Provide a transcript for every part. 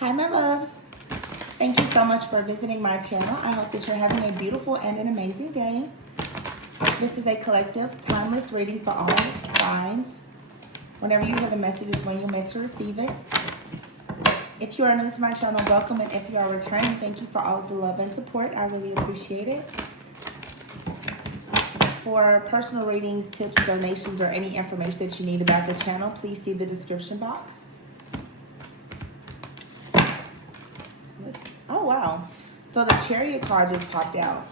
Hi, my loves. Thank you so much for visiting my channel. I hope that you're having a beautiful and an amazing day. This is a collective, timeless reading for all signs. Whenever you hear the message is when you're meant to receive it. If you are new to my channel, welcome. And if you are returning, thank you for all of the love and support. I really appreciate it. For personal readings, tips, donations, or any information that you need about this channel, please see the description box. Oh, wow. So the Chariot card just popped out.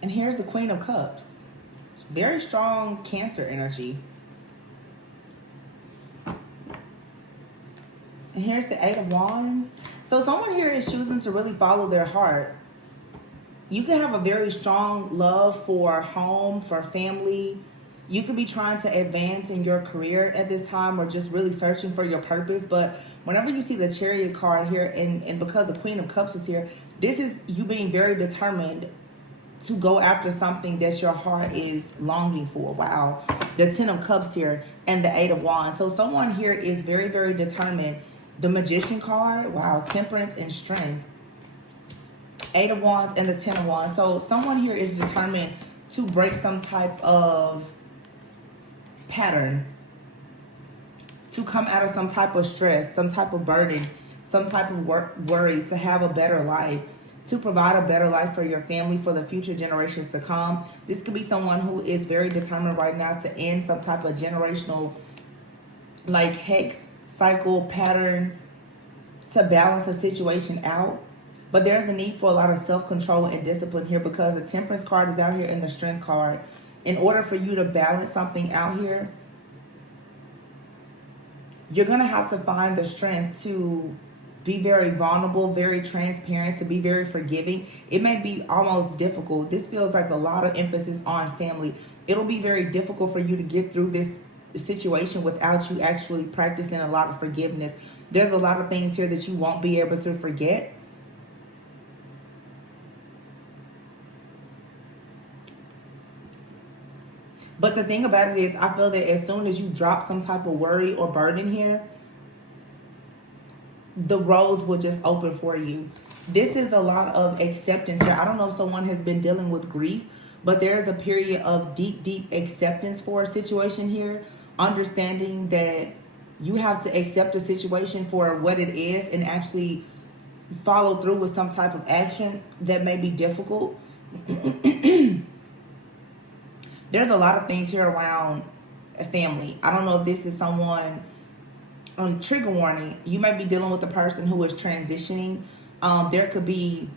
And here's the Queen of Cups. Very strong Cancer energy. And here's the Eight of Wands. So someone here is choosing to really follow their heart. You can have a very strong love for home, for family. You could be trying to advance in your career at this time or just really searching for your purpose. But whenever you see the Chariot card here, and because the Queen of Cups is here, this is you being very determined to go after something that your heart is longing for. Wow. The Ten of Cups here and the Eight of Wands. So someone here is very, very determined. The Magician card, wow, Temperance and Strength. Eight of Wands and the Ten of Wands. So someone here is determined to break some type of pattern, to come out of some type of stress, some type of burden, some type of worry, to have a better life, to provide a better life for your family, for the future generations to come. This could be someone who is very determined right now to end some type of generational, like, hex, cycle, pattern, to balance a situation out. But there's a need for a lot of self-control and discipline here because the Temperance card is out here and the Strength card. In order for you to balance something out here, you're going to have to find the strength to be very vulnerable, very transparent, to be very forgiving. It may be almost difficult. This feels like a lot of emphasis on family. It'll be very difficult for you to get through this situation without you actually practicing a lot of forgiveness. There's a lot of things here that you won't be able to forget. But the thing about it is, I feel that as soon as you drop some type of worry or burden here, the roads will just open for you. This is a lot of acceptance here. I don't know if someone has been dealing with grief, but there is a period of deep, deep acceptance for a situation here. Understanding that you have to accept a situation for what it is and actually follow through with some type of action that may be difficult. There's a lot of things here around a family. I don't know if this is someone on trigger warning. You might be dealing with a person who is transitioning. There could be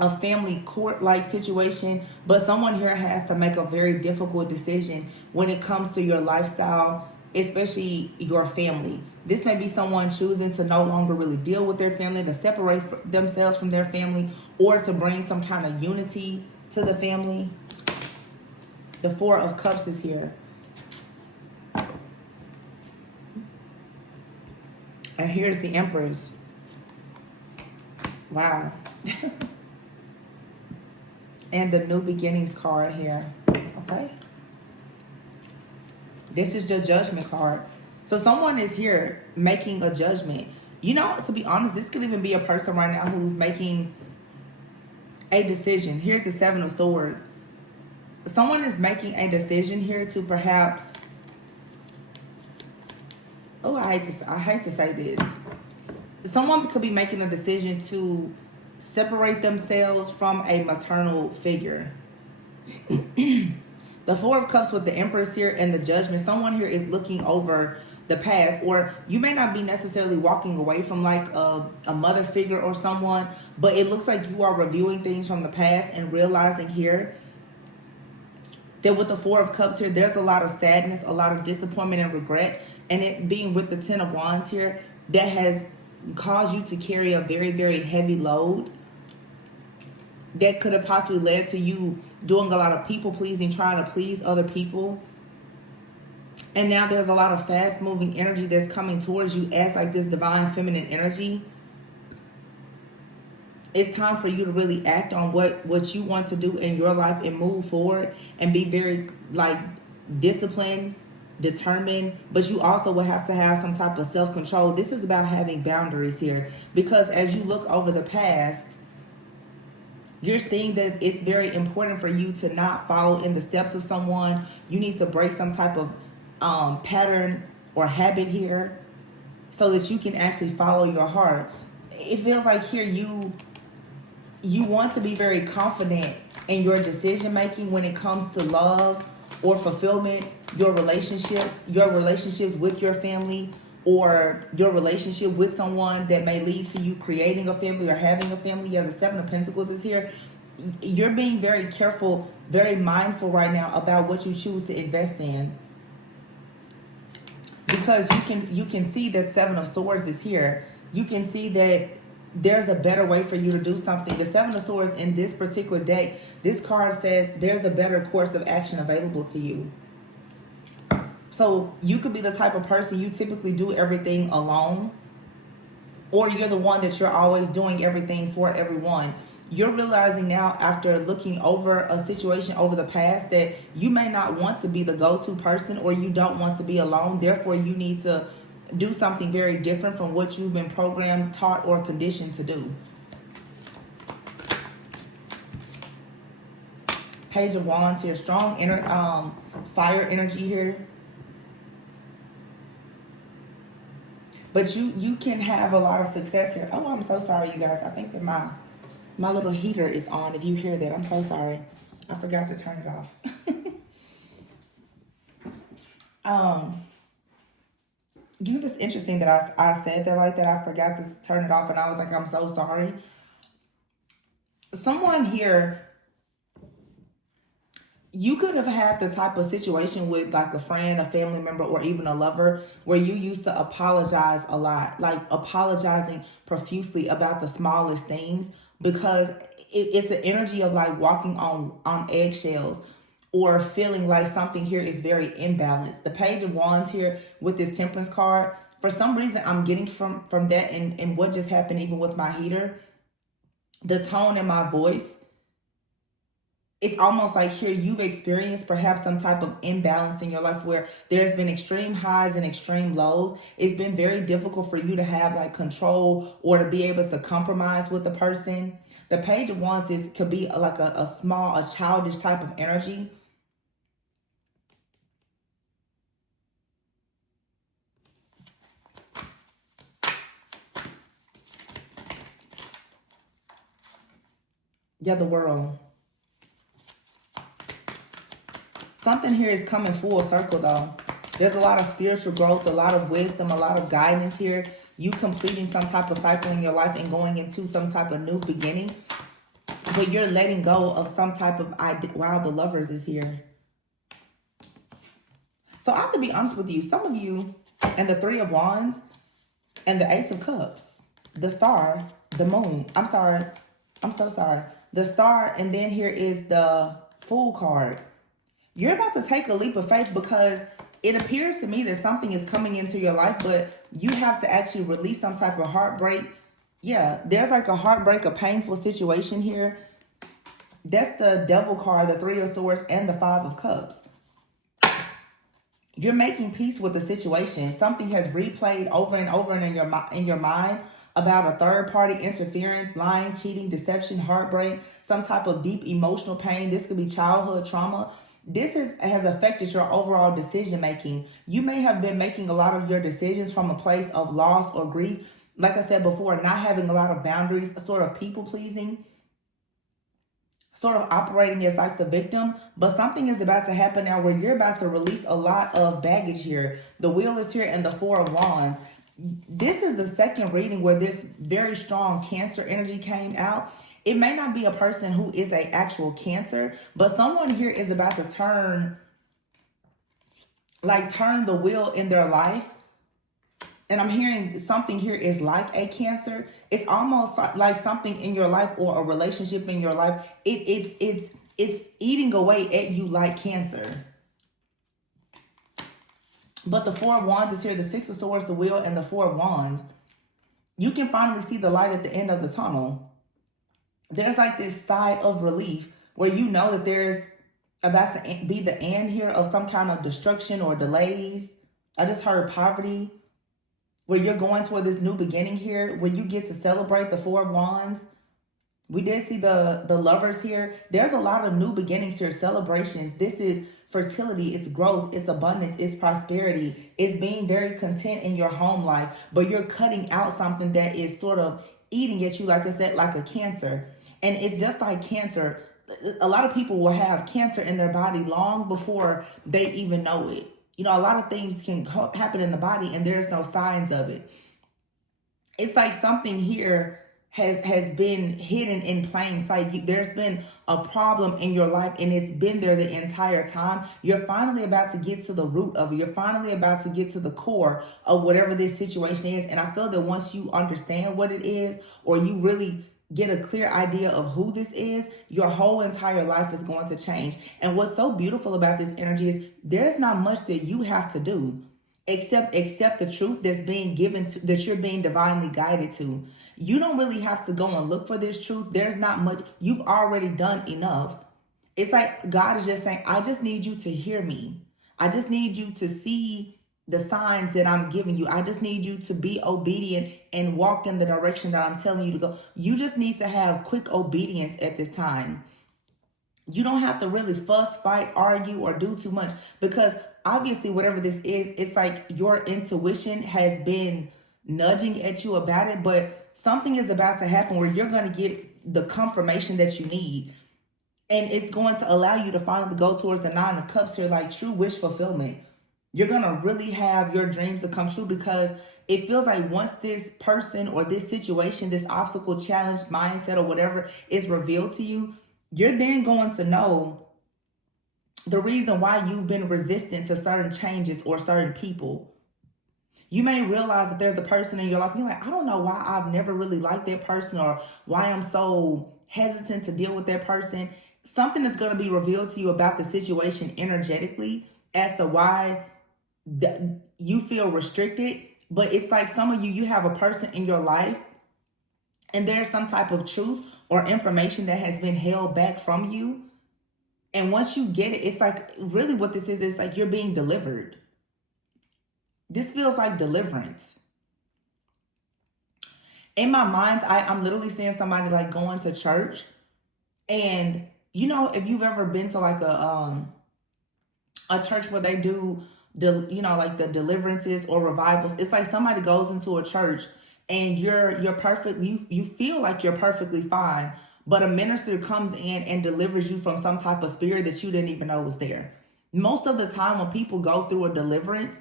a family court-like situation, but someone here has to make a very difficult decision when it comes to your lifestyle, especially your family. This may be someone choosing to no longer really deal with their family, to separate themselves from their family, or to bring some kind of unity to the family. The Four of Cups is here. And here's the Empress. Wow. And the New Beginnings card here. Okay. This is the Judgment card. So someone is here making a judgment. You know, to be honest, this could even be a person right now who's making a decision. Here's the Seven of Swords. Someone is making a decision here to perhaps, oh, I hate to say this. Someone could be making a decision to separate themselves from a maternal figure. The Four of Cups with the Empress here and the Judgment. Someone here is looking over the past, or you may not be necessarily walking away from like a mother figure or someone, but it looks like you are reviewing things from the past and realizing here that with the Four of Cups here, there's a lot of sadness, a lot of disappointment and regret. And it being with the Ten of Wands here, that has caused you to carry a very, very heavy load. That could have possibly led to you doing a lot of people pleasing, trying to please other people. And now there's a lot of fast moving energy that's coming towards you as like this divine feminine energy. It's time for you to really act on what you want to do in your life and move forward and be very like disciplined, determined, but you also will have to have some type of self-control. This is about having boundaries here, because as you look over the past, you're seeing that it's very important for you to not follow in the steps of someone. You need to break some type of pattern or habit here so that you can actually follow your heart. It feels like here you want to be very confident in your decision making when it comes to love or fulfillment, your relationships with your family, or your relationship with someone that may lead to you creating a family or having a family. Yeah, the Seven of Pentacles is here. You're being very careful, very mindful right now about what you choose to invest in, because you can see that Seven of Swords is here. You can see that there's a better way for you to do something. The Seven of Swords in this particular deck, this card says there's a better course of action available to you. So you could be the type of person, you typically do everything alone, or you're the one that you're always doing everything for everyone. You're realizing now, after looking over a situation over the past, that you may not want to be the go-to person, or you don't want to be alone. Therefore, you need to do something very different from what you've been programmed, taught, or conditioned to do. Page of Wands here. Strong fire energy here. But you can have a lot of success here. Oh, I'm so sorry, you guys. I think that my little heater is on. If you hear that, I'm so sorry. I forgot to turn it off. You know, it's interesting that I said that like that. I forgot to turn it off, and I was like, I'm so sorry. Someone here, you could have had the type of situation with like a friend, a family member, or even a lover where you used to apologize a lot, like apologizing profusely about the smallest things, because it's an energy of like walking on eggshells, or feeling like something here is very imbalanced. The Page of Wands here with this Temperance card, for some reason I'm getting from that and what just happened even with my heater, the tone in my voice. It's almost like here you've experienced perhaps some type of imbalance in your life where there's been extreme highs and extreme lows. It's been very difficult for you to have like control or to be able to compromise with the person. The Page of Wands could be like a childish type of energy. Yeah, the World. Something here is coming full circle though. There's a lot of spiritual growth, a lot of wisdom, a lot of guidance here. You completing some type of cycle in your life and going into some type of new beginning. But you're letting go of some type of idea. Wow, the Lovers is here. So I have to be honest with you. Some of you, and the Three of Wands, and the Ace of Cups, the Star, the Moon. I'm sorry. I'm so sorry. The Star, and then here is the Fool card. You're about to take a leap of faith, because it appears to me that something is coming into your life, but you have to actually release some type of heartbreak. Yeah, there's like a heartbreak, a painful situation here. That's the Devil card, the Three of Swords, and the Five of Cups. You're making peace with the situation. Something has replayed over and over in your mind about a third-party interference, lying, cheating, deception, heartbreak, some type of deep emotional pain. This could be childhood trauma. This has affected your overall decision-making. You may have been making a lot of your decisions from a place of loss or grief. Like I said before, not having a lot of boundaries, sort of people-pleasing, sort of operating as like the victim. But something is about to happen now where you're about to release a lot of baggage here. The Wheel is here and the Four of Wands. This is the second reading where this very strong Cancer energy came out. It may not be a person who is an actual Cancer, but someone here is about to turn the wheel in their life. And I'm hearing something here is like a Cancer. It's almost like something in your life or a relationship in your life. It's eating away at you like Cancer. But the Four of Wands is here. The Six of Swords, the Wheel, and the Four of Wands. You can finally see the light at the end of the tunnel. There's like this sigh of relief where you know that there's about to be the end here of some kind of destruction or delays. I just heard poverty, where you're going toward this new beginning here, where you get to celebrate the Four of Wands. We did see the Lovers here. There's a lot of new beginnings here, celebrations. This is fertility, it's growth, it's abundance, it's prosperity. It's being very content in your home life, but you're cutting out something that is sort of eating at you, like I said, like a cancer. And it's just like cancer. A lot of people will have cancer in their body long before they even know it. You know, a lot of things can happen in the body and there's no signs of it. It's like something here has been hidden in plain sight. There's been a problem in your life and it's been there the entire time. You're finally about to get to the root of it. You're finally about to get to the core of whatever this situation is. And I feel that once you understand what it is, or you really get a clear idea of who this is, your whole entire life is going to change. And what's so beautiful about this energy is there's not much that you have to do except accept the truth that's being given to, that you're being divinely guided to. You don't really have to go and look for this truth. There's not much. You've already done enough. It's like God is just saying, I just need you to hear me. I just need you to see the signs that I'm giving you. I just need you to be obedient and walk in the direction that I'm telling you to go. You just need to have quick obedience at this time. You don't have to really fuss, fight, argue, or do too much, because obviously whatever this is, it's like your intuition has been nudging at you about it, but something is about to happen where you're going to get the confirmation that you need. And it's going to allow you to finally go towards the Nine of Cups here, like true wish fulfillment. You're going to really have your dreams to come true, because it feels like once this person or this situation, this obstacle, challenge, mindset, or whatever is revealed to you, you're then going to know the reason why you've been resistant to certain changes or certain people. You may realize that there's a person in your life, you're like, I don't know why I've never really liked that person, or why I'm so hesitant to deal with that person. Something is going to be revealed to you about the situation energetically as to why you feel restricted. But it's like some of you have a person in your life and there's some type of truth or information that has been held back from you. And once you get it, it's like really what this is, it's like you're being delivered. This feels like deliverance. In my mind, I'm literally seeing somebody like going to church. And you know, if you've ever been to like a church where they do like the deliverances or revivals, it's like somebody goes into a church and you're perfect, you feel like you're perfectly fine, but a minister comes in and delivers you from some type of spirit that you didn't even know was there. Most of the time when people go through a deliverance,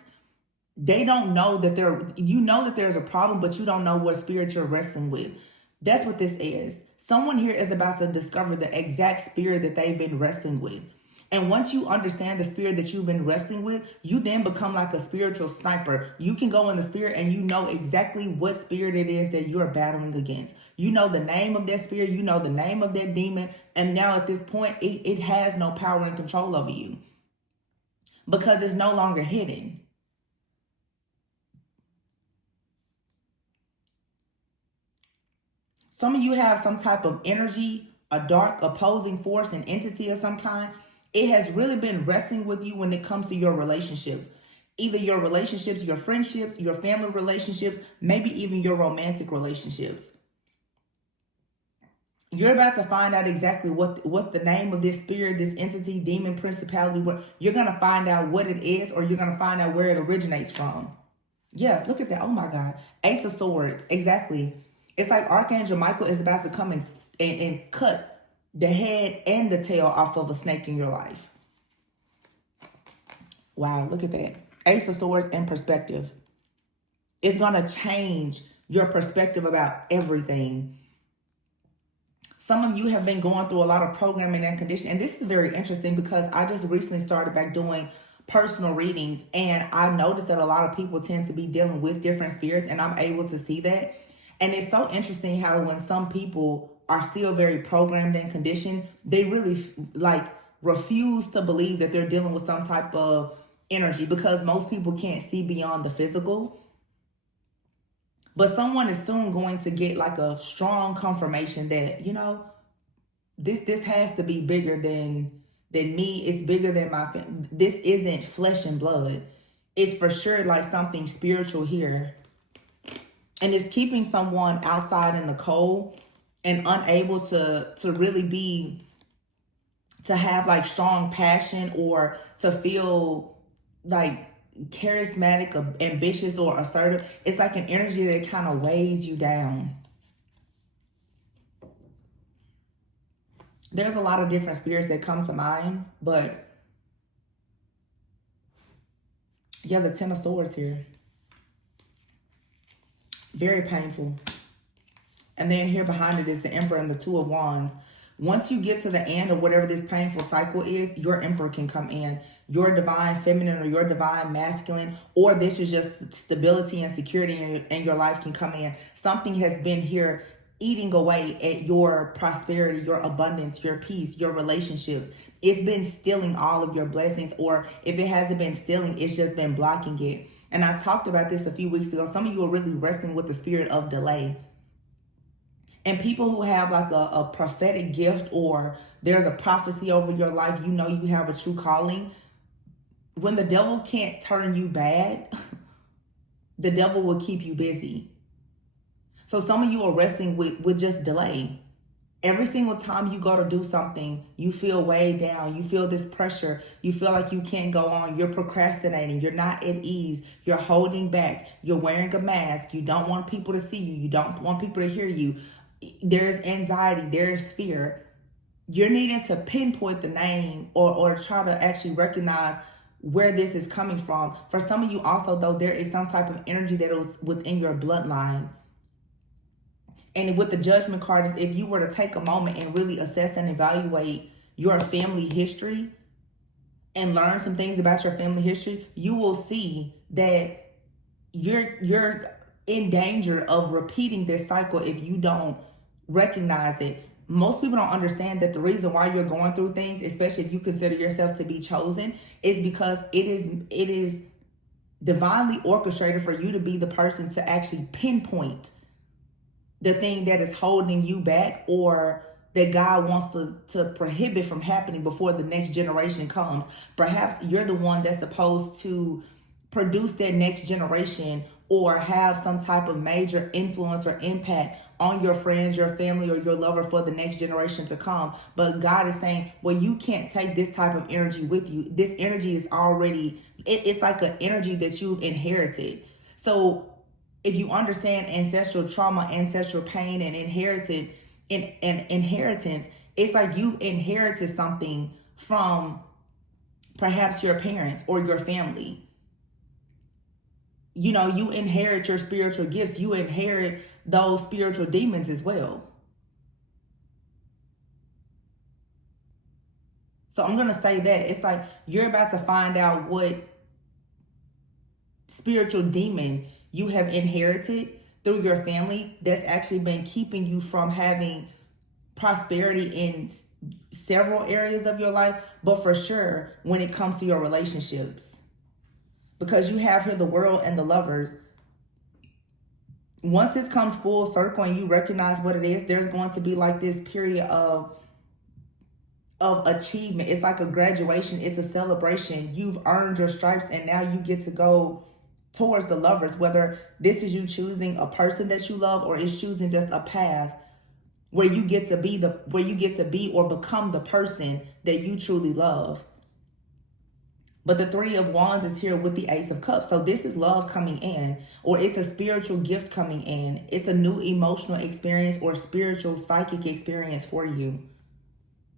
they don't know that you know that there's a problem, but you don't know what spirit you're wrestling with. That's what this is. Someone here is about to discover the exact spirit that they've been wrestling with. And once you understand the spirit that you've been wrestling with, you then become like a spiritual sniper. You can go in the spirit and you know exactly what spirit it is that you're battling against. You know the name of that spirit, you know the name of that demon. And now at this point, it has no power and control over you, because it's no longer hidden. Some of you have some type of energy, a dark opposing force, an entity of some kind. It has really been wrestling with you when it comes to your relationships. Either your relationships, your friendships, your family relationships, maybe even your romantic relationships. You're about to find out exactly what the name of this spirit, this entity, demon, principality, what you're going to find out what it is, or you're going to find out where it originates from. Yeah, look at that. Oh my God. Ace of Swords. Exactly. It's like Archangel Michael is about to come and cut the head and the tail off of a snake in your life. Wow, look at that. Ace of Swords in perspective. It's going to change your perspective about everything. Some of you have been going through a lot of programming and conditioning. And this is very interesting because I just recently started back doing personal readings. And I noticed that a lot of people tend to be dealing with different spirits. And I'm able to see that. And it's so interesting how when some people are still very programmed and conditioned, they really like refuse to believe that they're dealing with some type of energy, because most people can't see beyond the physical. But someone is soon going to get like a strong confirmation that, you know, this has to be bigger than than me. It's bigger than my family. This isn't flesh and blood. It's for sure like something spiritual here. And it's keeping someone outside in the cold and unable to really to have like strong passion or to feel like charismatic or ambitious or assertive. It's like an energy that kind of weighs you down. There's a lot of different spirits that come to mind, but yeah, the Ten of Swords here. Very painful. And then here behind it is the Emperor and the Two of Wands. Once you get to the end of whatever this painful cycle is, your Emperor can come in. Your divine feminine or your divine masculine, or this is just stability and security in your life can come in. Something has been here eating away at your prosperity, your abundance, your peace, your relationships. It's been stealing all of your blessings, or if it hasn't been stealing, it's just been blocking it. And I talked about this a few weeks ago. Some of you are really wrestling with the spirit of delay. And people who have like a prophetic gift, or there's a prophecy over your life, you know you have a true calling. When the devil can't turn you bad, the devil will keep you busy. So some of you are wrestling with just delay. Every single time you go to do something, you feel weighed down. You feel this pressure. You feel like you can't go on. You're procrastinating. You're not at ease. You're holding back. You're wearing a mask. You don't want people to see you. You don't want people to hear you. There's anxiety. There's fear. You're needing to pinpoint the name or try to actually recognize where this is coming from. For some of you also, though, there is some type of energy that is within your bloodline. And with the Judgment card, is if you were to take a moment and really assess and evaluate your family history and learn some things about your family history, you will see that you're in danger of repeating this cycle if you don't recognize it. Most people don't understand that the reason why you're going through things, especially if you consider yourself to be chosen, is because it is divinely orchestrated for you to be the person to actually pinpoint the thing that is holding you back, or that God wants to prohibit from happening before the next generation comes. Perhaps you're the one that's supposed to produce that next generation, or have some type of major influence or impact on your friends, your family, or your lover for the next generation to come. But God is saying, well, you can't take this type of energy with you. This energy is already, it's like an energy that you've inherited. So if you understand ancestral trauma, ancestral pain, and inheritance, it's like you inherited something from perhaps your parents or your family. You know, you inherit your spiritual gifts. You inherit those spiritual demons as well. So I'm going to say that it's like you're about to find out what spiritual demon you have inherited through your family that's actually been keeping you from having prosperity in several areas of your life, but for sure when it comes to your relationships. Because you have here the World and the Lovers. Once this comes full circle and you recognize what it is, there's going to be like this period of achievement. It's like a graduation. It's a celebration. You've earned your stripes, and now you get to go towards the Lovers, whether this is you choosing a person that you love, or it's choosing just a path where you get to be or become the person that you truly love. But the Three of Wands is here with the Ace of Cups. So this is love coming in, or it's a spiritual gift coming in. It's a new emotional experience or spiritual psychic experience for you.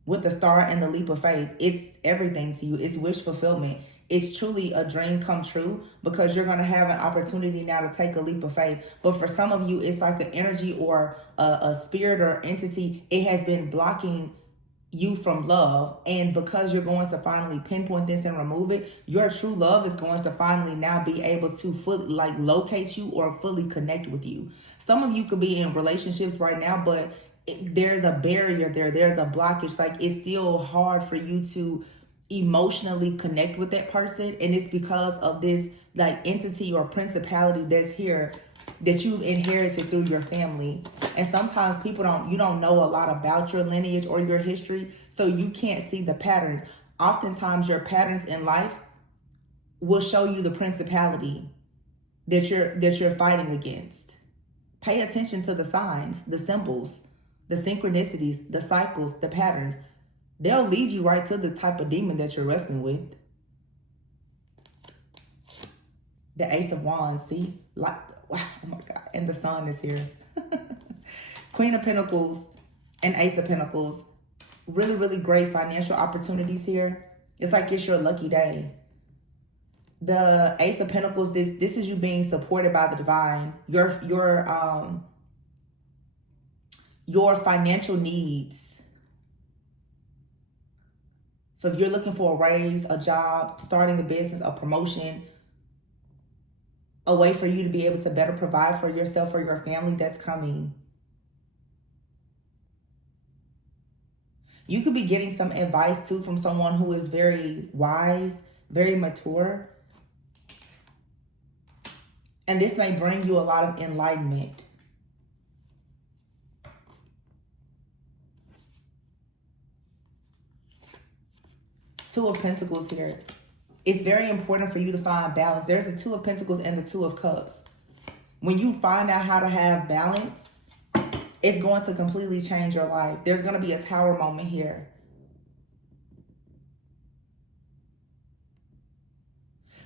With the Star and the Leap of Faith, it's everything to you. It's wish fulfillment. It's truly a dream come true, because you're going to have an opportunity now to take a leap of faith. But for some of you, it's like an energy or a spirit or entity. It has been blocking you from love, and because you're going to finally pinpoint this and remove it, your true love is going to finally now be able to fully locate you or fully connect with you. Some of you could be in relationships right now, but there's a barrier there's a blockage. Like, it's still hard for you to emotionally connect with that person, and it's because of this entity or principality that's here that you've inherited through your family. And sometimes you don't know a lot about your lineage or your history, so you can't see the patterns. oftentimes your patterns in life will show you the principality that you're fighting against. Pay attention to the signs, the symbols, the synchronicities, the cycles, the patterns. They'll lead you right to the type of demon that you're wrestling with. The Ace of Wands, see? Like, wow, oh my God. And the Sun is here. Queen of Pentacles and Ace of Pentacles. Really, really great financial opportunities here. It's like it's your lucky day. The Ace of Pentacles, this is you being supported by the divine. Your financial needs. So if you're looking for a raise, a job, starting a business, a promotion, a way for you to be able to better provide for yourself or your family, that's coming. You could be getting some advice too from someone who is very wise, very mature. And this may bring you a lot of enlightenment. Two of Pentacles here. It's very important for you to find balance. There's a Two of Pentacles and the Two of Cups. When you find out how to have balance, it's going to completely change your life. There's going to be a tower moment here.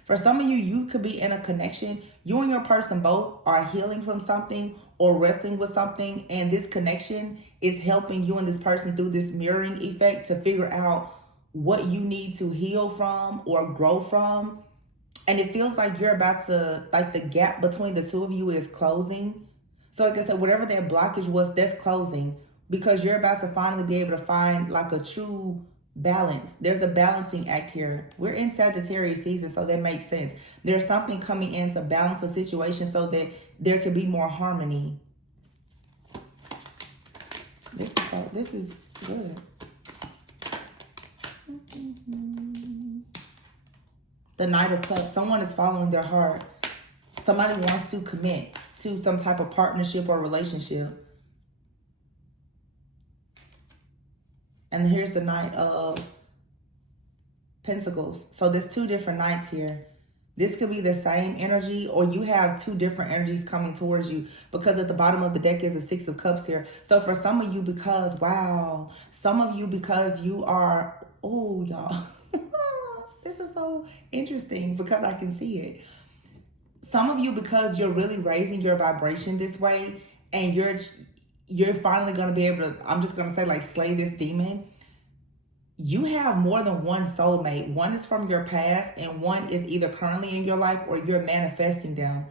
For some of you, you could be in a connection. You and your person both are healing from something or wrestling with something. And this connection is helping you and this person through this mirroring effect to figure out what you need to heal from or grow from. And it feels like you're about to, like the gap between the two of you is closing. So like I said, whatever that blockage was, that's closing. Because you're about to finally be able to find like a true balance. There's a balancing act here. We're in Sagittarius season, so that makes sense. There's something coming in to balance a situation so that there can be more harmony. This is good. The Knight of Cups. Someone is following their heart. Somebody wants to commit to some type of partnership or relationship. And here's the Knight of Pentacles. So there's two different knights here. This could be the same energy, or you have two different energies coming towards you, because at the bottom of the deck is the Six of Cups here. So for some of you, because, wow, some of you, because you are, oh, y'all, this is so interesting because I can see it. Some of you, because you're really raising your vibration this way, and you're finally going to be able to, I'm just going to say, like, slay this demon. You have more than one soulmate. One is from your past, and one is either currently in your life or you're manifesting them.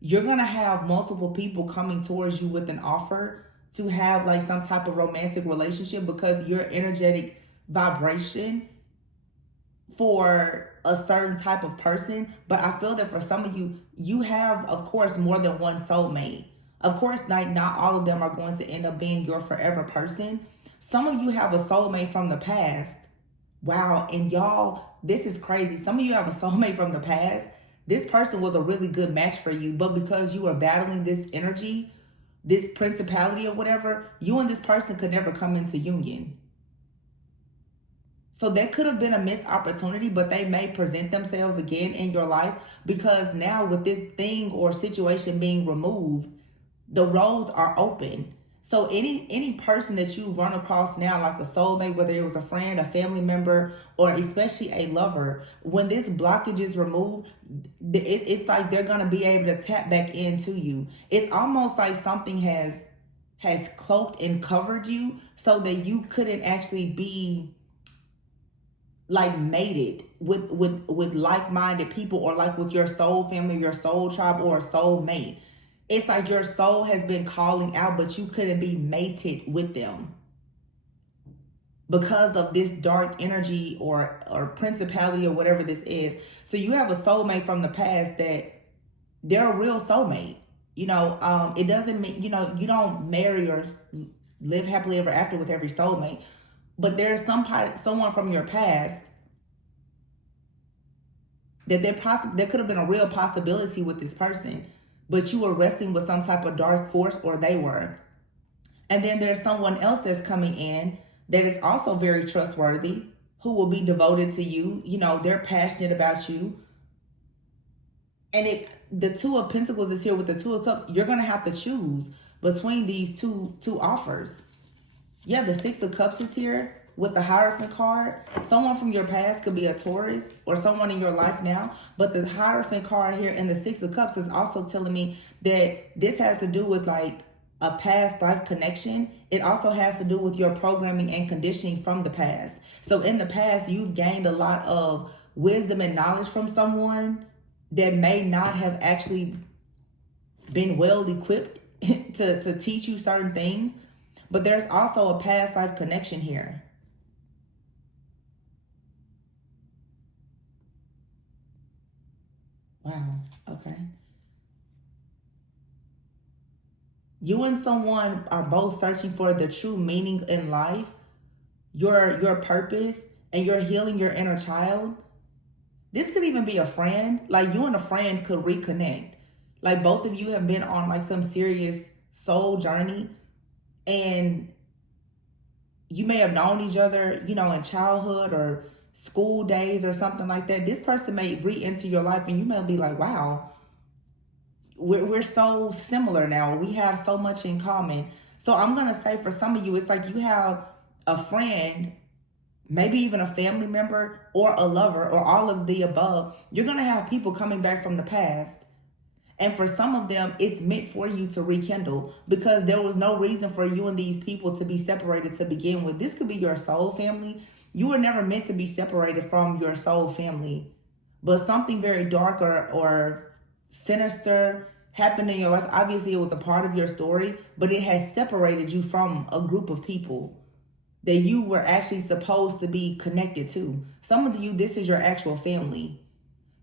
You're going to have multiple people coming towards you with an offer to have like some type of romantic relationship, because your energetic vibration for a certain type of person. But I feel that for some of you, you have, of course, more than one soulmate. Of course, not all of them are going to end up being your forever person. Some of you have a soulmate from the past. Wow. And y'all, this is crazy. Some of you have a soulmate from the past. This person was a really good match for you, but because you were battling this energy, this principality or whatever, you and this person could never come into union. So that could have been a missed opportunity, but they may present themselves again in your life, because now with this thing or situation being removed, the roads are open. So any person that you run across now, like a soulmate, whether it was a friend, a family member, or especially a lover, when this blockage is removed, it's like they're going to be able to tap back into you. It's almost like something has cloaked and covered you so that you couldn't actually be like mated with like-minded people, or like with your soul family, your soul tribe, or a soul mate. It's like your soul has been calling out, but you couldn't be mated with them because of this dark energy or principality or whatever this is. So you have a soulmate from the past that they're a real soulmate. You know, it doesn't mean, you know, you don't marry or live happily ever after with every soulmate, but there's someone from your past that there could have been a real possibility with this person, but you were wrestling with some type of dark force, or they were. And then there's someone else that's coming in that is also very trustworthy, who will be devoted to you. You know, they're passionate about you. And the Two of Pentacles is here with the Two of Cups. You're going to have to choose between these two offers. Yeah, the Six of Cups is here with the Hierophant card. Someone from your past could be a Taurus or someone in your life now. But the Hierophant card here and the Six of Cups is also telling me that this has to do with like a past life connection. It also has to do with your programming and conditioning from the past. So in the past, you've gained a lot of wisdom and knowledge from someone that may not have actually been well equipped to teach you certain things. But there's also a past life connection here. Wow. Okay. You and someone are both searching for the true meaning in life, your purpose, and you're healing your inner child. This could even be a friend. Like you and a friend could reconnect. Like both of you have been on like some serious soul journey, and you may have known each other, you know, in childhood or school days or something like that. This person may re-enter your life and you may be like, wow, we're so similar now. We have so much in common. So I'm going to say for some of you, it's like you have a friend, maybe even a family member or a lover or all of the above. You're going to have people coming back from the past. And for some of them, it's meant for you to rekindle because there was no reason for you and these people to be separated to begin with. This could be your soul family. You were never meant to be separated from your soul family. But something very dark or sinister happened in your life. Obviously, it was a part of your story, but it has separated you from a group of people that you were actually supposed to be connected to. Some of you, this is your actual family.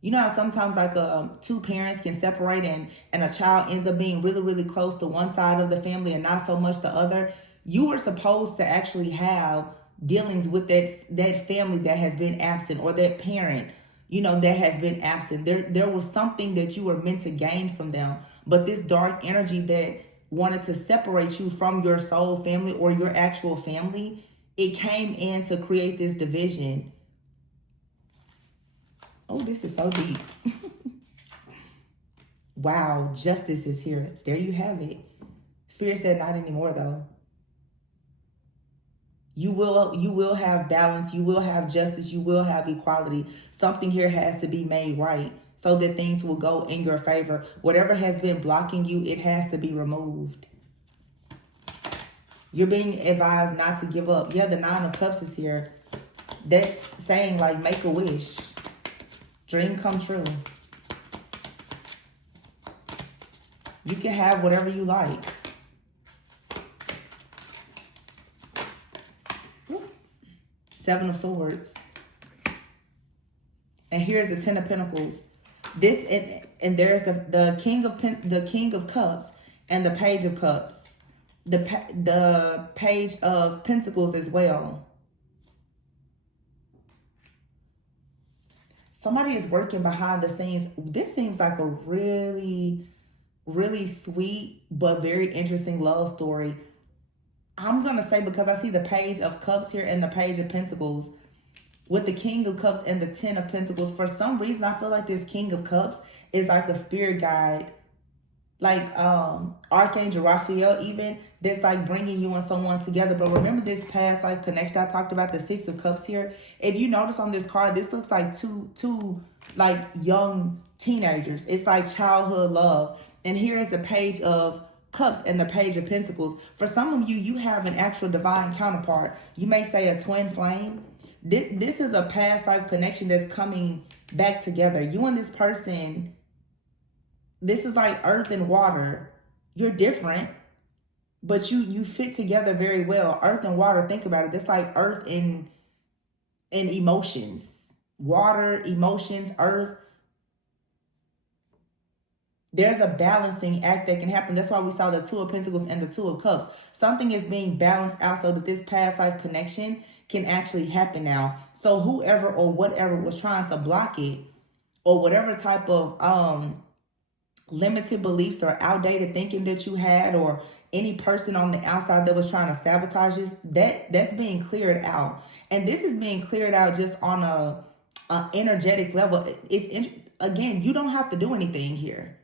You know how sometimes like two parents can separate and a child ends up being really, really close to one side of the family and not so much the other? You were supposed to actually have dealings with that family that has been absent, or that parent, you know, that has been absent. There was something that you were meant to gain from them. But this dark energy that wanted to separate you from your soul family or your actual family, it came in to create this division. Oh, this is so deep. Wow, justice is here. There you have it. Spirit said not anymore though. You will have balance, you will have justice, you will have equality. Something here has to be made right so that things will go in your favor. Whatever has been blocking you, it has to be removed. You're being advised not to give up. Yeah, the Nine of Cups is here. That's saying like make a wish. Dream come true. You can have whatever you like. Seven of Swords. And here's the Ten of Pentacles. This and there's the King of Cups and the Page of Cups. The Page of Pentacles as well. Somebody is working behind the scenes. This seems like a really, really sweet but very interesting love story. I'm going to say, because I see the Page of Cups here and the Page of Pentacles with the King of Cups and the Ten of Pentacles. For some reason, I feel like this King of Cups is like a spirit guide. Like Archangel Raphael even, that's like bringing you and someone together. But remember this past life connection I talked about, the Six of Cups here. If you notice on this card, this looks like two like young teenagers. It's like childhood love. And here is the Page of Cups and the Page of Pentacles. For some of you, you have an actual divine counterpart. You may say a twin flame. This is a past life connection that's coming back together. You and this person, this is like earth and water. You're different, but you fit together very well. Earth and water, think about it. That's like earth and emotions. Water, emotions, earth. There's a balancing act that can happen. That's why we saw the Two of Pentacles and the Two of Cups. Something is being balanced out so that this past life connection can actually happen now. So whoever or whatever was trying to block it, or whatever type of limited beliefs or outdated thinking that you had, or any person on the outside that was trying to sabotage this, that's being cleared out. And this is being cleared out just on a energetic level. Again, you don't have to do anything here.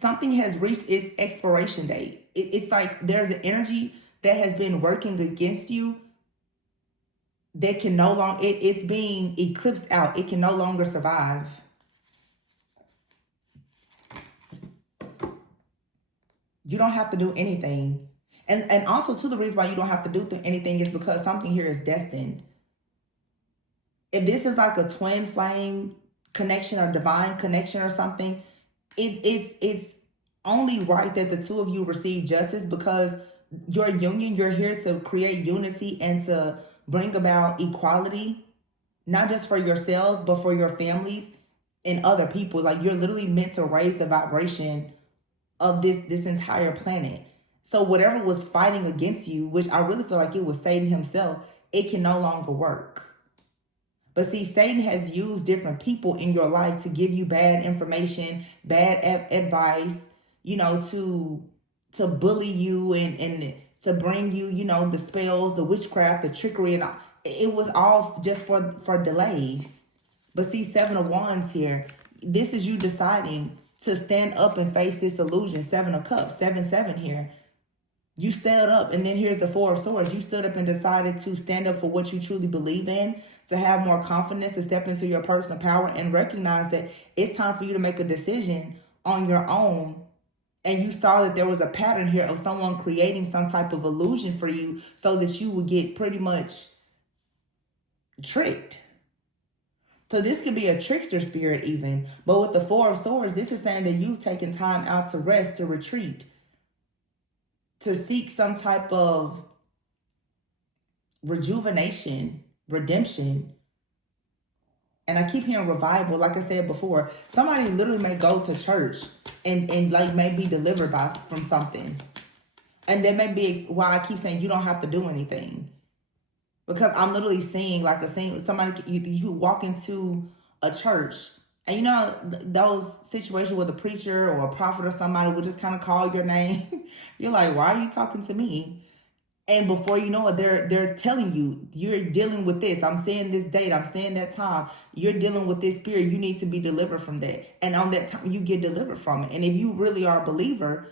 Something has reached its expiration date. It's like there's an energy that has been working against you that can no longer, it's being eclipsed out. It can no longer survive. You don't have to do anything. And also, too, the reason why you don't have to do anything is because something here is destined. If this is like a twin flame connection or divine connection or something, it's only right that the two of you receive justice, because your union, you're here to create unity and to bring about equality, not just for yourselves, but for your families and other people. Like, you're literally meant to raise the vibration of this entire planet. So whatever was fighting against you, which I really feel like it was Satan himself, it can no longer work. But see, Satan has used different people in your life to give you bad information, bad advice, you know, to bully you and to bring you, you know, the spells, the witchcraft, the trickery, and all. It was all just for delays. But see, 7 of Wands here, this is you deciding to stand up and face this illusion. 7 of Cups, 7-7 here. You stood up, and then here's the 4 of Swords. You stood up and decided to stand up for what you truly believe in, to have more confidence, to step into your personal power and recognize that it's time for you to make a decision on your own. And you saw that there was a pattern here of someone creating some type of illusion for you so that you would get pretty much tricked. So this could be a trickster spirit even. But with the 4 of Swords, this is saying that you've taken time out to rest, to retreat, to seek some type of rejuvenation, redemption. And I keep hearing revival. Like I said before, somebody literally may go to church and like may be delivered from something. And that may be why I keep saying you don't have to do anything. Because I'm literally seeing like a scene, somebody, you walk into a church, and you know, those situations where the preacher or a prophet or somebody would just kind of call your name. You're like, why are you talking to me? And before you know it, they're telling you, you're dealing with this. I'm saying this date. I'm saying that time. You're dealing with this spirit. You need to be delivered from that. And on that time, you get delivered from it. And if you really are a believer,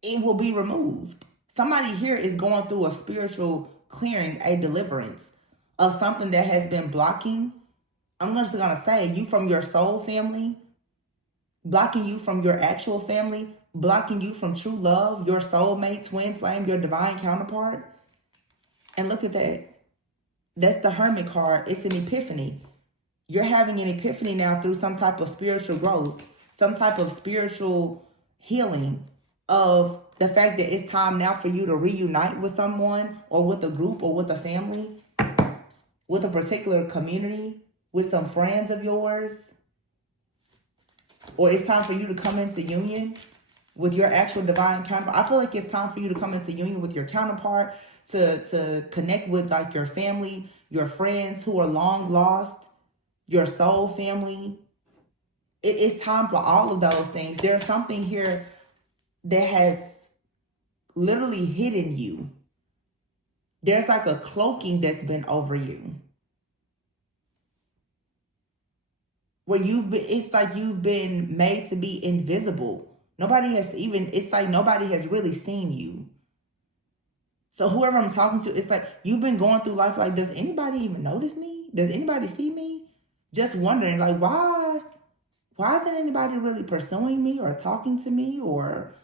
it will be removed. Somebody here is going through a spiritual clearing, a deliverance of something that has been blocking. I'm just going to say, you from your soul family, blocking you from your actual family, blocking you from true love, your soulmate, twin flame, your divine counterpart. And look at that. That's the Hermit card. It's an epiphany. You're having an epiphany now through some type of spiritual growth, some type of spiritual healing of the fact that it's time now for you to reunite with someone or with a group or with a family, with a particular community, with some friends of yours. Or it's time for you to come into union with your actual divine counterpart. I feel like it's time for you to come into union with your counterpart, to connect with like your family, your friends who are long lost, your soul family. It's time for all of those things. There's something here that has literally hidden you. There's like a cloaking that's been over you. Where it's like you've been made to be invisible. It's like nobody has really seen you. So whoever I'm talking to, it's like you've been going through life like, does anybody even notice me? Does anybody see me? Just wondering, like, why isn't anybody really pursuing me or talking to me or,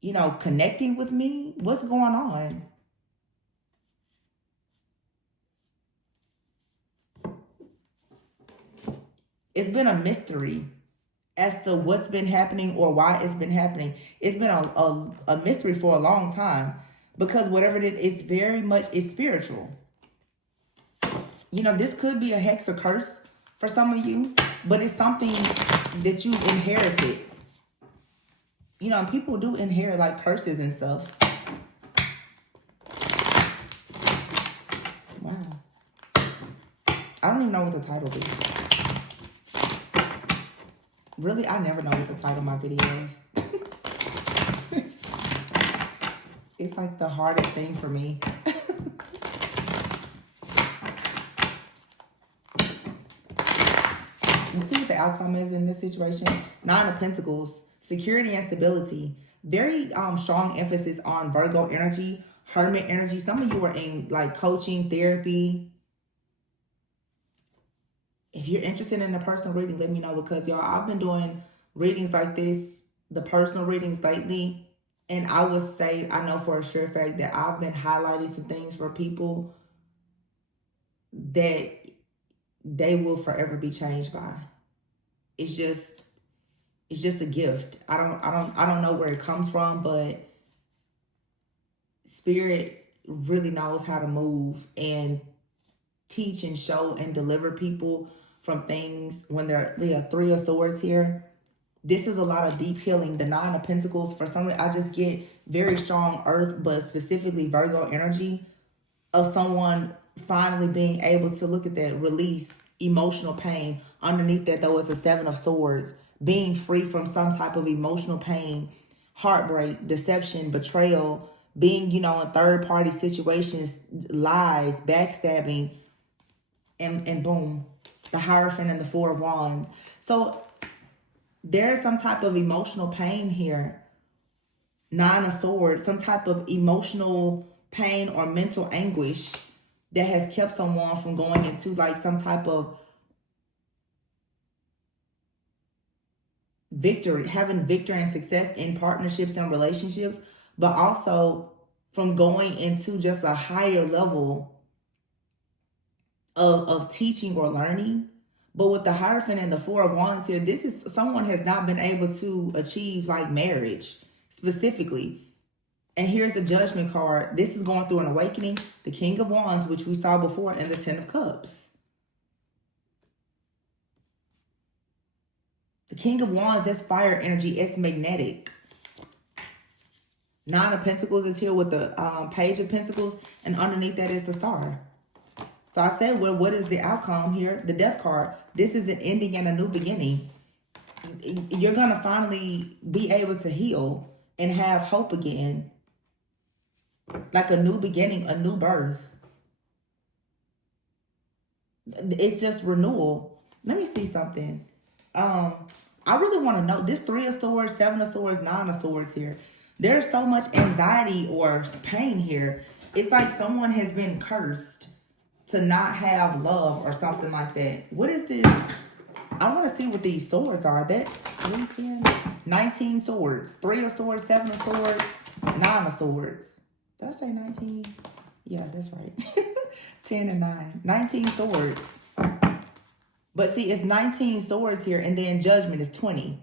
you know, connecting with me? What's going on? It's been a mystery as to what's been happening or why it's been happening. It's been a mystery for a long time, because whatever it is, it's spiritual. You know, this could be a hex or curse for some of you, but it's something that you've inherited. You know, people do inherit like curses and stuff. Wow. I don't even know what the title is. Really, I never know what to title my videos. It's like the hardest thing for me. You see what the outcome is in this situation? Nine of Pentacles, security and stability. Very strong emphasis on Virgo energy, hermit energy. Some of you are in like coaching, therapy. If you're interested in a personal reading, let me know, because y'all, I've been doing readings like this, the personal readings lately. And I would say, I know for a sure fact that I've been highlighting some things for people that they will forever be changed by. It's just a gift. I don't know where it comes from, but Spirit really knows how to move and teach and show and deliver people from things when they're Three of Swords here. This is a lot of deep healing. The Nine of Pentacles, for some reason, I just get very strong earth, but specifically Virgo energy of someone finally being able to look at that, release emotional pain. Underneath that, though, is the Seven of Swords. Being free from some type of emotional pain, heartbreak, deception, betrayal, being, in third-party situations, lies, backstabbing, and boom, the Hierophant and the Four of Wands. So there's some type of emotional pain here. Nine of Swords, some type of emotional pain or mental anguish that has kept someone from going into like some type of victory, having victory and success in partnerships and relationships, but also from going into just a higher level of teaching or learning. But with the Hierophant and the Four of Wands here, this is someone has not been able to achieve like marriage specifically. And here's the Judgment card. This is going through an awakening. The King of Wands, which we saw before, and the Ten of Cups. The King of Wands, that's fire energy. It's magnetic. Nine of Pentacles is here with the Page of Pentacles. And underneath that is the Star. So I said, well, what is the outcome here? The Death card. This is an ending and a new beginning. You're going to finally be able to heal and have hope again. Like a new beginning, a new birth. It's just renewal. Let me see something. I really want to know this Three of Swords, Seven of Swords, Nine of Swords here. There's so much anxiety or pain here. It's like someone has been cursed to not have love or something like that. What is this? I want to see what these swords are. That's 3, 10, 19 swords. Three of Swords, Seven of Swords, Nine of Swords. Did I say 19? Yeah, that's right. 10 and 9. 19 swords. But see, it's 19 swords here, and then Judgment is 20.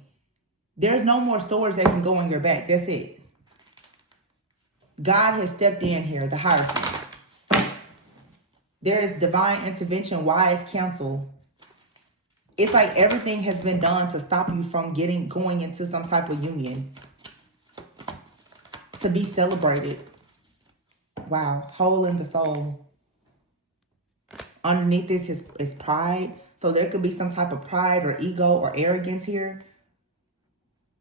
There's no more swords that can go on your back. That's it. God has stepped in here, the Hierophant. There is divine intervention, wise counsel. It's like everything has been done to stop you from going into some type of union. To be celebrated. Wow, whole in the soul. Underneath this is pride. So there could be some type of pride or ego or arrogance here.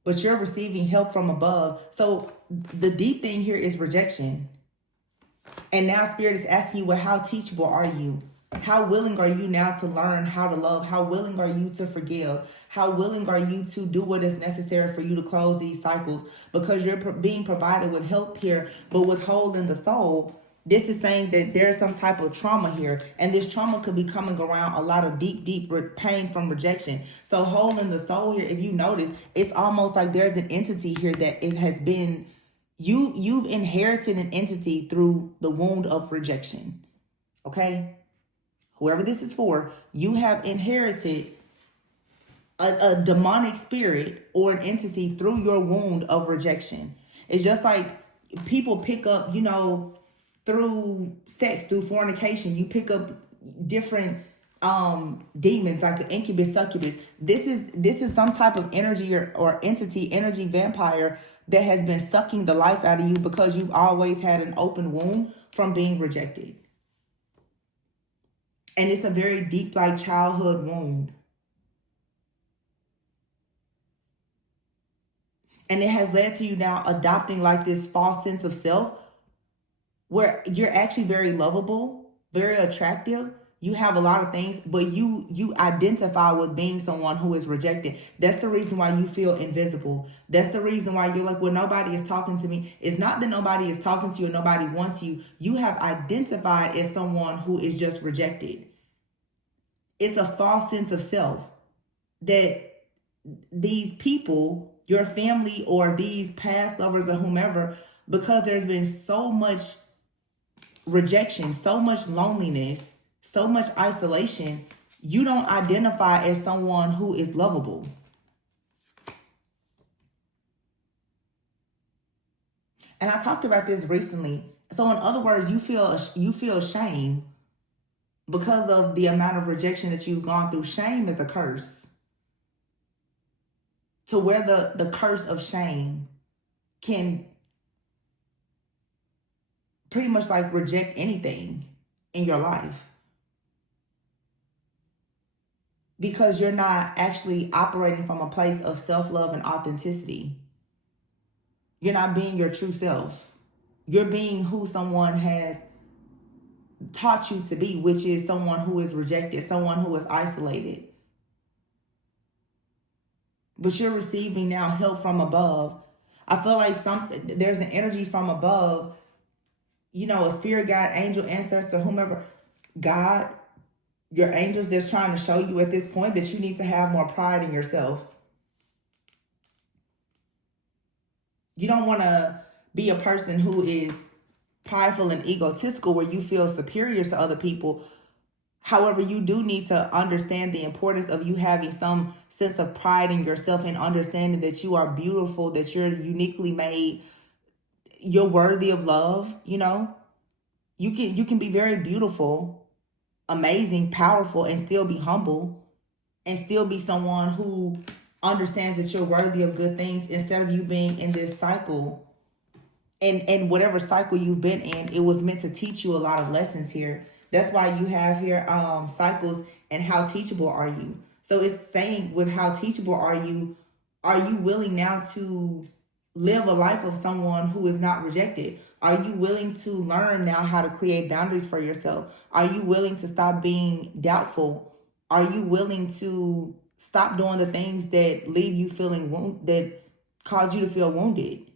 But you're receiving help from above. So the deep thing here is rejection. And now Spirit is asking you, well, how teachable are you? How willing are you now to learn how to love? How willing are you to forgive? How willing are you to do what is necessary for you to close these cycles? Because you're being provided with help here, but with hole in the soul. This is saying that there's some type of trauma here. And this trauma could be coming around a lot of deep, deep pain from rejection. So hole in the soul here, if you notice, it's almost like there's an entity here that it has been, you've inherited an entity through the wound of rejection. Okay? Whoever this is for, you have inherited a demonic spirit or an entity through your wound of rejection. It's just like people pick up, through sex, through fornication, you pick up different demons like an incubus, succubus. This is some type of energy or entity, energy vampire that has been sucking the life out of you because you've always had an open wound from being rejected. And it's a very deep, like childhood wound. And it has led to you now adopting like this false sense of self where you're actually very lovable, very attractive. You have a lot of things, but you identify with being someone who is rejected. That's the reason why you feel invisible. That's the reason why you're like, well, nobody is talking to me. It's not that nobody is talking to you or nobody wants you. You have identified as someone who is just rejected. It's a false sense of self that these people, your family or these past lovers or whomever, because there's been so much rejection, so much loneliness, so much isolation, you don't identify as someone who is lovable. And I talked about this recently. So in other words, you feel shame because of the amount of rejection that you've gone through. Shame is a curse. To where the curse of shame can pretty much like reject anything in your life. Because you're not actually operating from a place of self-love and authenticity. You're not being your true self. You're being who someone has taught you to be, which is someone who is rejected, someone who is isolated. But you're receiving now help from above. I feel like there's an energy from above, you know, a spirit guide, angel, ancestor, whomever, God, your angels just trying to show you at this point that you need to have more pride in yourself. You don't want to be a person who is prideful and egotistical where you feel superior to other people. However, you do need to understand the importance of you having some sense of pride in yourself and understanding that you are beautiful, that you're uniquely made, you're worthy of love. You know, you can be very beautiful, amazing, powerful, and still be humble and still be someone who understands that you're worthy of good things, instead of you being in this cycle. And whatever cycle you've been in, it was meant to teach you a lot of lessons here. That's why you have here cycles and how teachable are you. So it's saying with how teachable are you willing now to live a life of someone who is not rejected? Are you willing to learn now how to create boundaries for yourself? Are you willing to stop being doubtful? Are you willing to stop doing the things that leave you feeling that cause you to feel wounded?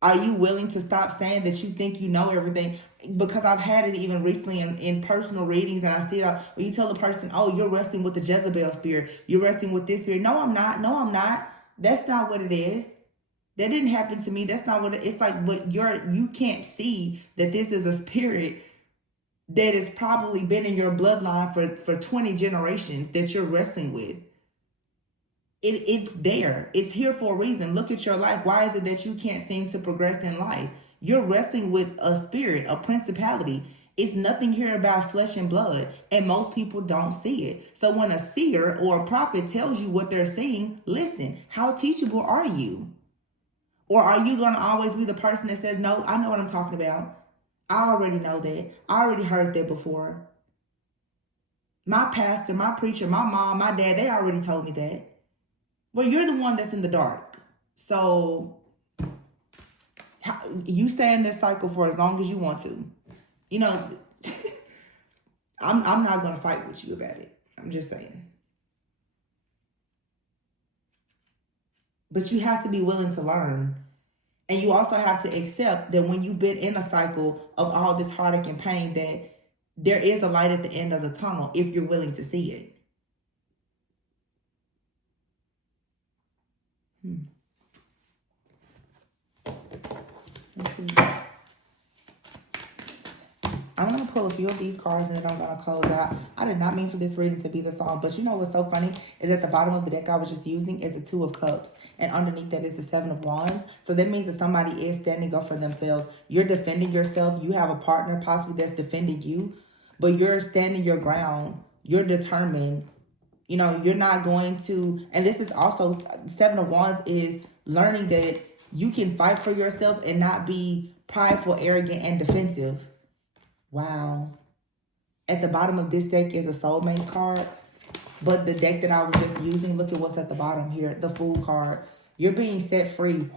Are you willing to stop saying that you think you know everything? Because I've had it even recently in personal readings, and I see it when you tell the person, oh, you're wrestling with the Jezebel spirit. You're wrestling with this spirit. No, I'm not. No, I'm not. That's not what it is. That didn't happen to me. That's not what it's like. But you can't see that this is a spirit that has probably been in your bloodline for 20 generations that you're wrestling with. It's there. It's here for a reason. Look at your life. Why is it that you can't seem to progress in life? You're wrestling with a spirit, a principality. It's nothing here about flesh and blood, and most people don't see it. So when a seer or a prophet tells you what they're seeing, listen. How teachable are you? Or are you going to always be the person that says, no, I know what I'm talking about. I already know that. I already heard that before. My pastor, my preacher, my mom, my dad, they already told me that. Well, you're the one that's in the dark. So you stay in this cycle for as long as you want to. You know, I'm not going to fight with you about it. I'm just saying. But you have to be willing to learn. And you also have to accept that when you've been in a cycle of all this heartache and pain, that there is a light at the end of the tunnel if you're willing to see it. Let's see. I'm going to pull a few of these cards and then I'm going to close out. I did not mean for this reading to be this long, but you know what's so funny is at the bottom of the deck I was just using is the Two of Cups, and underneath that is the Seven of Wands. So that means that somebody is standing up for themselves. You're defending yourself. You have a partner possibly that's defending you, but you're standing your ground. You're determined. You know, you're not going to, and this is also, Seven of Wands is learning that you can fight for yourself and not be prideful, arrogant, and defensive. Wow. At the bottom of this deck is a soulmates card. But the deck that I was just using, look at what's at the bottom here. The Fool card. You're being set free.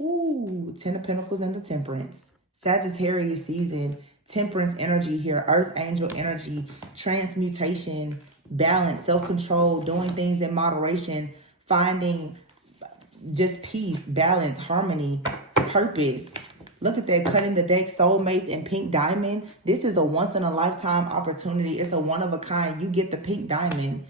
Ooh, Ten of Pentacles and the Temperance. Sagittarius season, temperance energy here, earth angel energy, transmutation, balance, self-control, doing things in moderation, finding just peace, balance, harmony, purpose. Look at that, cutting the deck, soulmates and pink diamond. This is a once in a lifetime opportunity. It's a one of a kind. You get the pink diamond.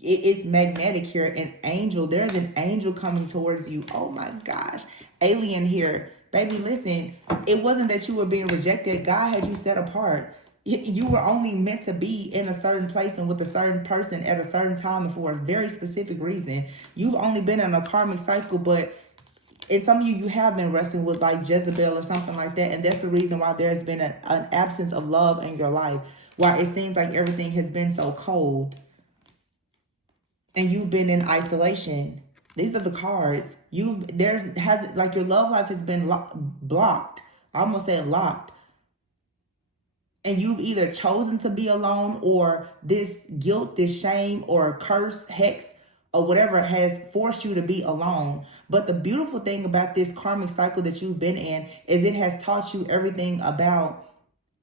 It's magnetic here. An angel, there's an angel coming towards you. Oh my gosh. Alien here. Baby, listen, it wasn't that you were being rejected. God had you set apart. You were only meant to be in a certain place and with a certain person at a certain time and for a very specific reason. You've only been in a karmic cycle, but in some of you have been wrestling with like Jezebel or something like that. And that's the reason why there's been an absence of love in your life. Why it seems like everything has been so cold. And you've been in isolation. These are the cards. Your love life has been blocked. I almost said locked. And you've either chosen to be alone, or this guilt, this shame, or curse, hex, or whatever has forced you to be alone. But the beautiful thing about this karmic cycle that you've been in is it has taught you everything about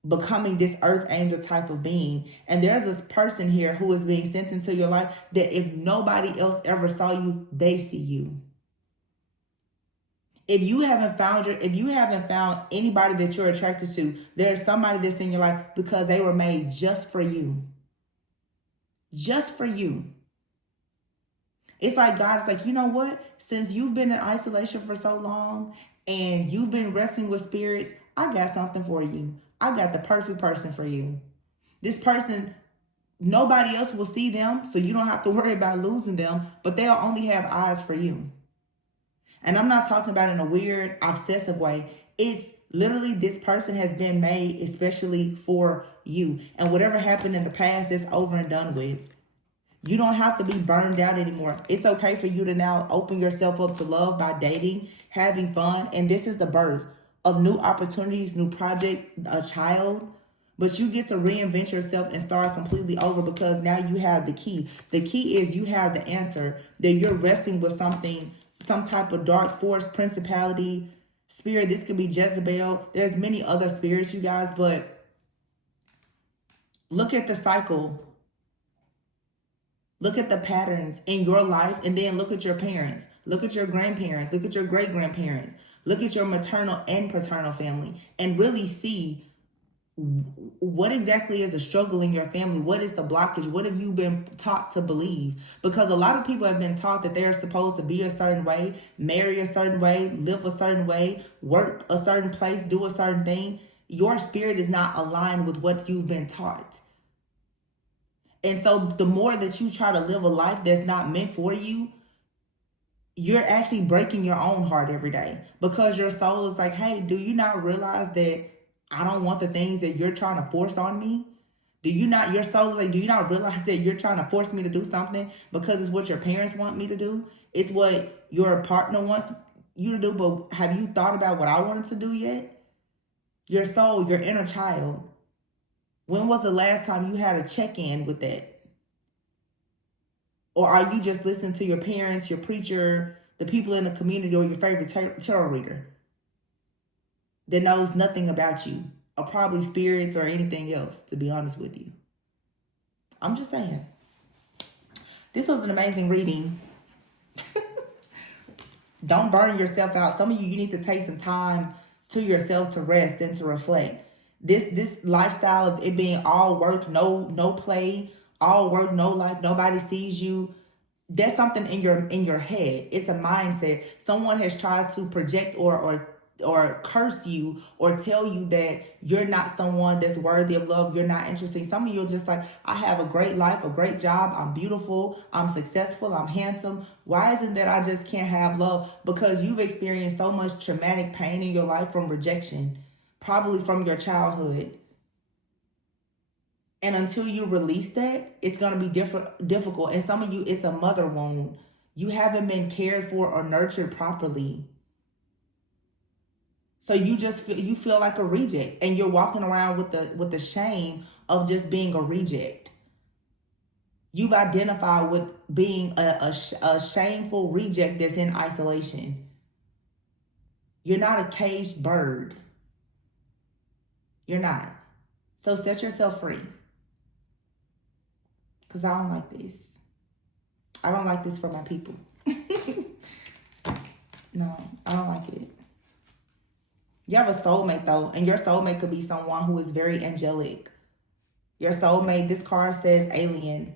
becoming this earth angel type of being. And there's this person here who is being sent into your life that if nobody else ever saw you, they see you. If you haven't found anybody that you're attracted to, there's somebody that's in your life because they were made just for you. Just for you. It's like God is like, you know what? Since you've been in isolation for so long and you've been wrestling with spirits, I got something for you. I got the perfect person for you. This person, nobody else will see them, so you don't have to worry about losing them, but they'll only have eyes for you. And I'm not talking about in a weird, obsessive way. It's literally this person has been made especially for you. And whatever happened in the past is over and done with. You don't have to be burned out anymore. It's okay for you to now open yourself up to love by dating, having fun. And this is the birth of new opportunities, new projects, a child. But you get to reinvent yourself and start completely over because now you have the key. The key is you have the answer, that you're wrestling with something, some type of dark force, principality, spirit. This could be Jezebel. There's many other spirits, you guys, but look at the cycle. Look at the patterns in your life, and then look at your parents. Look at your grandparents. Look at your great-grandparents. Look at your maternal and paternal family and really see what exactly is a struggle in your family. What is the blockage? What have you been taught to believe? Because a lot of people have been taught that they're supposed to be a certain way, marry a certain way, live a certain way, work a certain place, do a certain thing. Your spirit is not aligned with what you've been taught. And so the more that you try to live a life that's not meant for you, you're actually breaking your own heart every day because your soul is like, hey, do you not realize that I don't want the things that you're trying to force on me? Your soul is like, do you not realize that you're trying to force me to do something because it's what your parents want me to do? It's what your partner wants you to do, but have you thought about what I wanted to do yet? Your soul, your inner child. When was the last time you had a check-in with that? Or are you just listening to your parents, your preacher, the people in the community, or your favorite tarot reader that knows nothing about you, or probably spirits or anything else, to be honest with you? I'm just saying. This was an amazing reading. Don't burn yourself out. Some of you need to take some time to yourself to rest and to reflect. This lifestyle of it being all work, no play, all work, no life, nobody sees you. That's something in your head. It's a mindset. Someone has tried to project or curse you or tell you that you're not someone that's worthy of love. You're not interesting. Some of you are just like, I have a great life, a great job. I'm beautiful. I'm successful. I'm handsome. Why isn't that I just can't have love? Because you've experienced so much traumatic pain in your life from rejection, probably from your childhood. And until you release that, it's going to be difficult. And some of you, it's a mother wound. You haven't been cared for or nurtured properly. So you feel like a reject, and you're walking around with the shame of just being a reject. You've identified with being a shameful reject that's in isolation. You're not a caged bird. You're not. So set yourself free. Because I don't like this. I don't like this for my people. No, I don't like it. You have a soulmate though, and your soulmate could be someone who is very angelic. Your soulmate, this card says alien.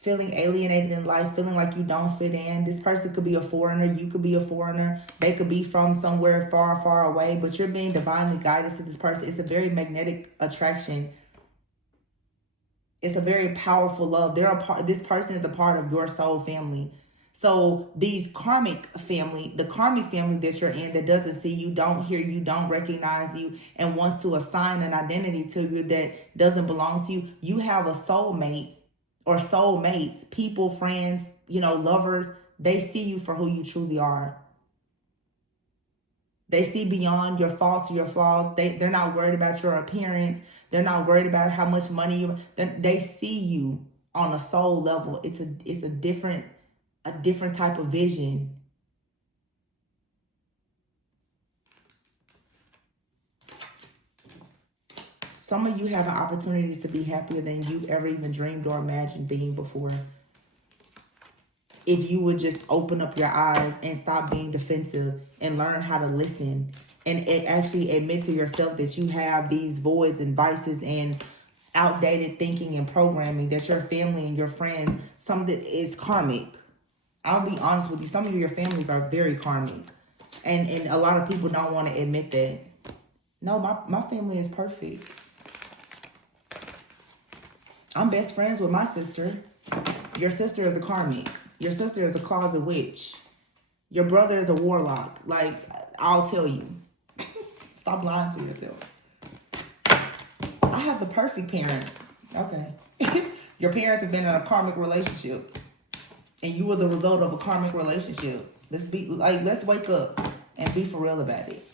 Feeling alienated in life, feeling like you don't fit in. This person could be a foreigner. You could be a foreigner. They could be from somewhere far, far away, but you're being divinely guided to this person. It's a very magnetic attraction. It's a very powerful love. This person is a part of your soul family. So these karmic family, the karmic family that you're in that doesn't see you, don't hear you, don't recognize you, and wants to assign an identity to you that doesn't belong to you, you have a soulmate or soulmates, people, friends, lovers. They see you for who you truly are. They see beyond your faults, your flaws. They're not worried about your appearance. They're not worried about how much money you. They see you on a soul level. It's a different type of vision. Some of you have an opportunity to be happier than you've ever even dreamed or imagined being before. If you would just open up your eyes and stop being defensive and learn how to listen and actually admit to yourself that you have these voids and vices and outdated thinking and programming, that your family and your friends, something is karmic. I'll be honest with you, some of your families are very karmic. And a lot of people don't want to admit that. No, my family is perfect. I'm best friends with my sister. Your sister is a karmic. Your sister is a closet witch. Your brother is a warlock. Like, I'll tell you. Stop lying to yourself. I have the perfect parents. Okay. Your parents have been in a karmic relationship. And you were the result of a karmic relationship. Let's wake up and be for real about it.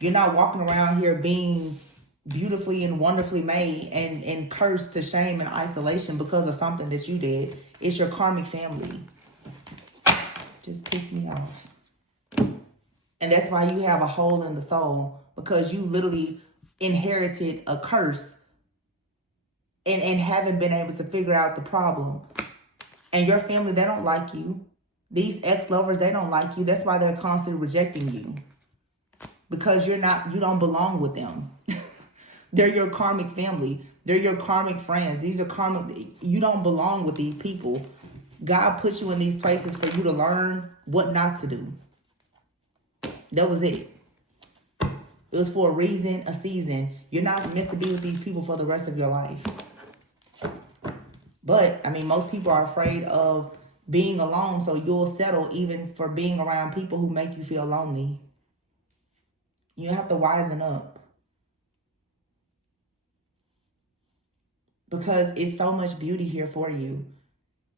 You're not walking around here being beautifully and wonderfully made and cursed to shame and isolation because of something that you did. It's your karmic family. Just pissed me off. And that's why you have a hole in the soul, because you literally inherited a curse and haven't been able to figure out the problem. And your family, they don't like you. These ex-lovers, they don't like you. That's why they're constantly rejecting you. Because you don't belong with them. They're your karmic family. They're your karmic friends. These are karmic. You don't belong with these people. God put you in these places for you to learn what not to do. That was it. It was for a reason, a season. You're not meant to be with these people for the rest of your life. But, most people are afraid of being alone, so you'll settle even for being around people who make you feel lonely. You have to wisen up. Because it's so much beauty here for you.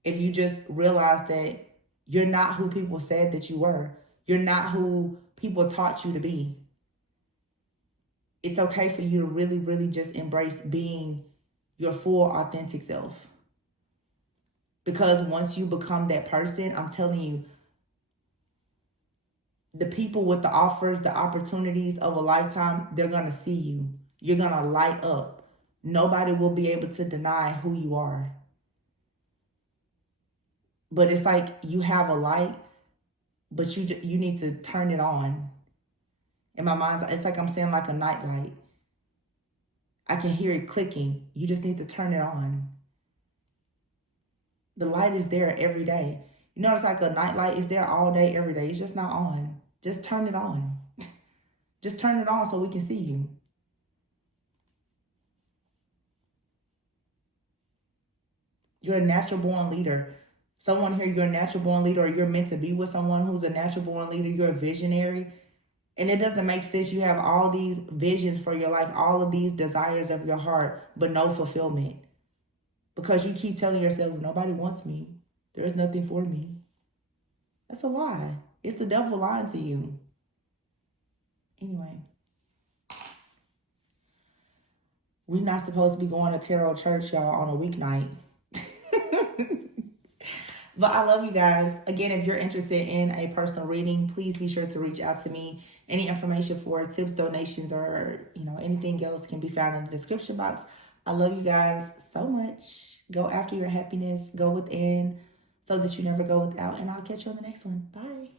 If you just realize that you're not who people said that you were. You're not who people taught you to be. It's okay for you to really, really just embrace being your full, authentic self. Because once you become that person, I'm telling you, the people with the offers, the opportunities of a lifetime, they're going to see you. You're going to light up. Nobody will be able to deny who you are. But it's like you have a light, but you need to turn it on. In my mind, it's like I'm saying like a night light. I can hear it clicking. You just need to turn it on. The light is there every day. You know, it's like a night light is there all day, every day. It's just not on. Just turn it on. Just turn it on so we can see you. You're a natural born leader. Someone here, you're a natural born leader, or you're meant to be with someone who's a natural born leader. You're a visionary. And it doesn't make sense. You have all these visions for your life, all of these desires of your heart, but no fulfillment. Because you keep telling yourself, nobody wants me. There's nothing for me. That's a lie. It's the devil lying to you. Anyway. We're not supposed to be going to tarot church, y'all, on a weeknight. But I love you guys. Again, if you're interested in a personal reading, please be sure to reach out to me. Any information for tips, donations, or anything else can be found in the description box. I love you guys so much. Go after your happiness. Go within so that you never go without. And I'll catch you on the next one. Bye.